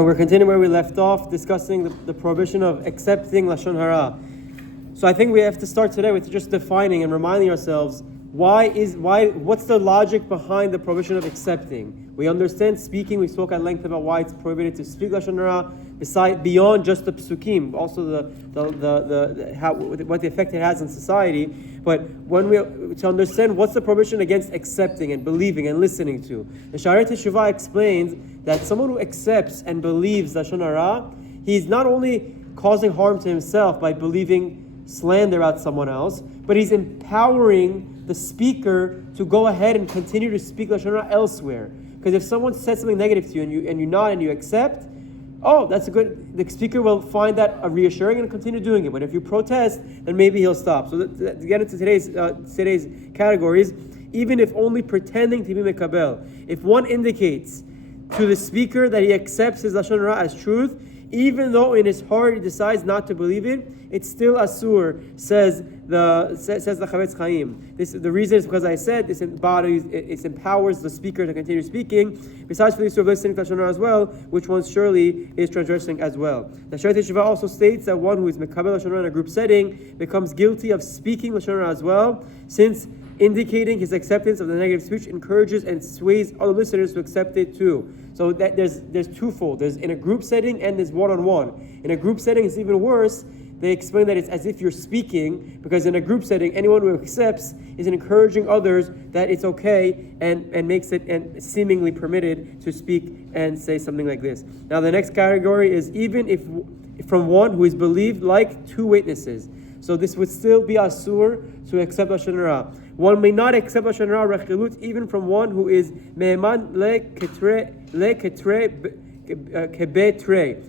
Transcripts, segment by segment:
We're continuing where we left off, discussing the prohibition of accepting Lashon Hara. So I think we have to start today with just defining and reminding ourselves what's the logic behind the prohibition of accepting. We understand speaking. We spoke at length about why it's prohibited to speak Lashon Hara, beyond just the Psukim, also what the effect it has on society. But to understand what's the prohibition against accepting and believing and listening to, the Sha'arei Teshuvah explains that someone who accepts and believes Lashon Hara, he's not only causing harm to himself by believing slander about someone else, but he's empowering the speaker to go ahead and continue to speak Lashon Hara elsewhere. Because if someone says something negative to you and you nod and you accept, that's a good. The speaker will find that reassuring and continue doing it. But if you protest, then maybe he'll stop. So to get into today's categories, even if only pretending to be Mekabel, if one indicates to the speaker that he accepts his Lashon Hara as truth, even though in his heart he decides not to believe it, it's still asur, says the Chafetz Chaim. The reason is because I said it empowers the speaker to continue speaking, besides for the issue of listening to Lashon Hara as well, which one surely is transgressing as well. The Sha'arei Teshuvah also states that one who is Mekabel Lashon Hara in a group setting becomes guilty of speaking Lashon Hara as well, since indicating his acceptance of the negative speech encourages and sways other listeners to accept it too. So that there's twofold. There's in a group setting and there's one-on-one. In a group setting, it's even worse. They explain that it's as if you're speaking, because in a group setting, anyone who accepts is encouraging others that it's okay and makes it and seemingly permitted to speak and say something like this. Now the next category is even if from one who is believed like two witnesses. So this would still be asur to accept Lashon Hara. One may not accept Lashon Hara Rechilut even from one who is me'eman kebetre,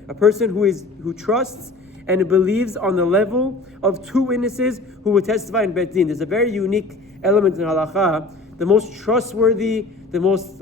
a person who trusts and who believes on the level of two witnesses who will testify in Bet Din. There's a very unique element in Halacha. The most trustworthy, the most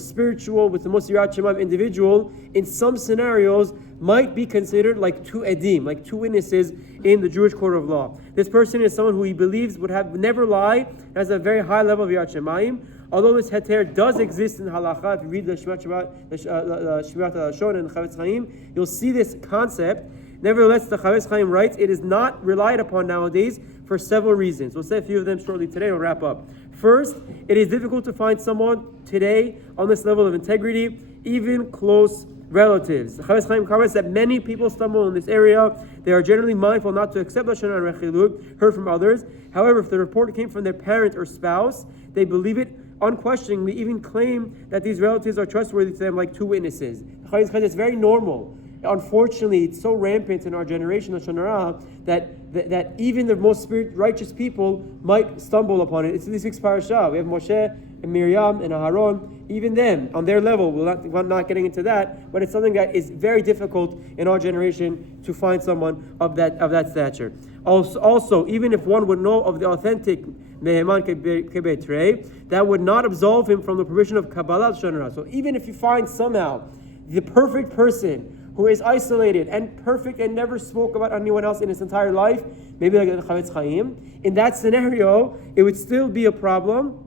spiritual, with the most Yirat Shemaim individual, in some scenarios, might be considered like two edim, like two witnesses in the Jewish court of law. This person is someone who he believes would have never lie, has a very high level of Yirat Shemaim. Although this heter does exist in Halacha, if you read the Shmirat Lashon and Chafetz Chaim, you'll see this concept. Nevertheless, the Chafetz Chaim writes, it is not relied upon nowadays for several reasons. We'll say a few of them shortly today. We'll wrap up. First, it is difficult to find someone today on this level of integrity, even close relatives. The Chafetz Chaim comments that many people stumble in this area. They are generally mindful not to accept Lashon Hara Rechilut, heard from others. However, if the report came from their parent or spouse, they believe it unquestioningly, even claim that these relatives are trustworthy to them like two witnesses. The Chaim says it's very normal. Unfortunately, it's so rampant in our generation of Lashon Hara that even the most righteous people might stumble upon it. It's this week's parasha. We have Moshe and Miriam and Aharon. Even them, on their level, we're not getting into that, but it's something that is very difficult in our generation to find someone of that stature. Also, even if one would know of the authentic me'eman kebetre, that would not absolve him from the provision of Kabbalat Lashon Hara. So even if you find somehow the perfect person who is isolated and perfect and never spoke about anyone else in his entire life, maybe like the Chafetz Chaim, in that scenario, it would still be a problem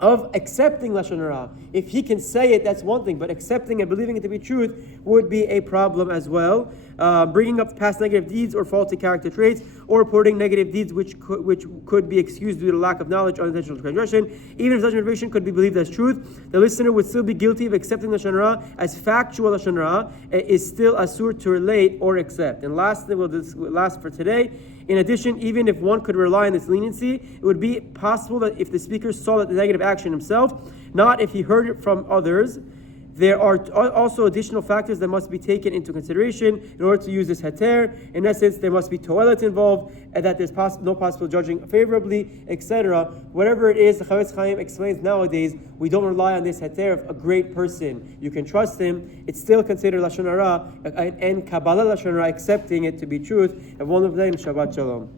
of accepting Lashon Hara. If he can say it, that's one thing, but accepting and believing it to be truth would be a problem as well. Bringing up past negative deeds or faulty character traits, or reporting negative deeds which could be excused due to lack of knowledge or unintentional transgression. Even if such information could be believed as truth, the listener would still be guilty of accepting Lashon Hara as factual Lashon Hara, is still asur to relate or accept. And lastly, last for today, in addition, even if one could rely on this leniency, it would be possible that if the speaker saw that the negative action himself, not if he heard it from others. There are also additional factors that must be taken into consideration in order to use this heter. In essence, there must be toilet involved, and that there's no possible judging favorably, etc. Whatever it is, the Chafetz Chaim explains nowadays, we don't rely on this heter of a great person. You can trust him. It's still considered Lashon Hara and Kabbalat Lashon Hara, accepting it to be truth. And one of them, Shabbat Shalom.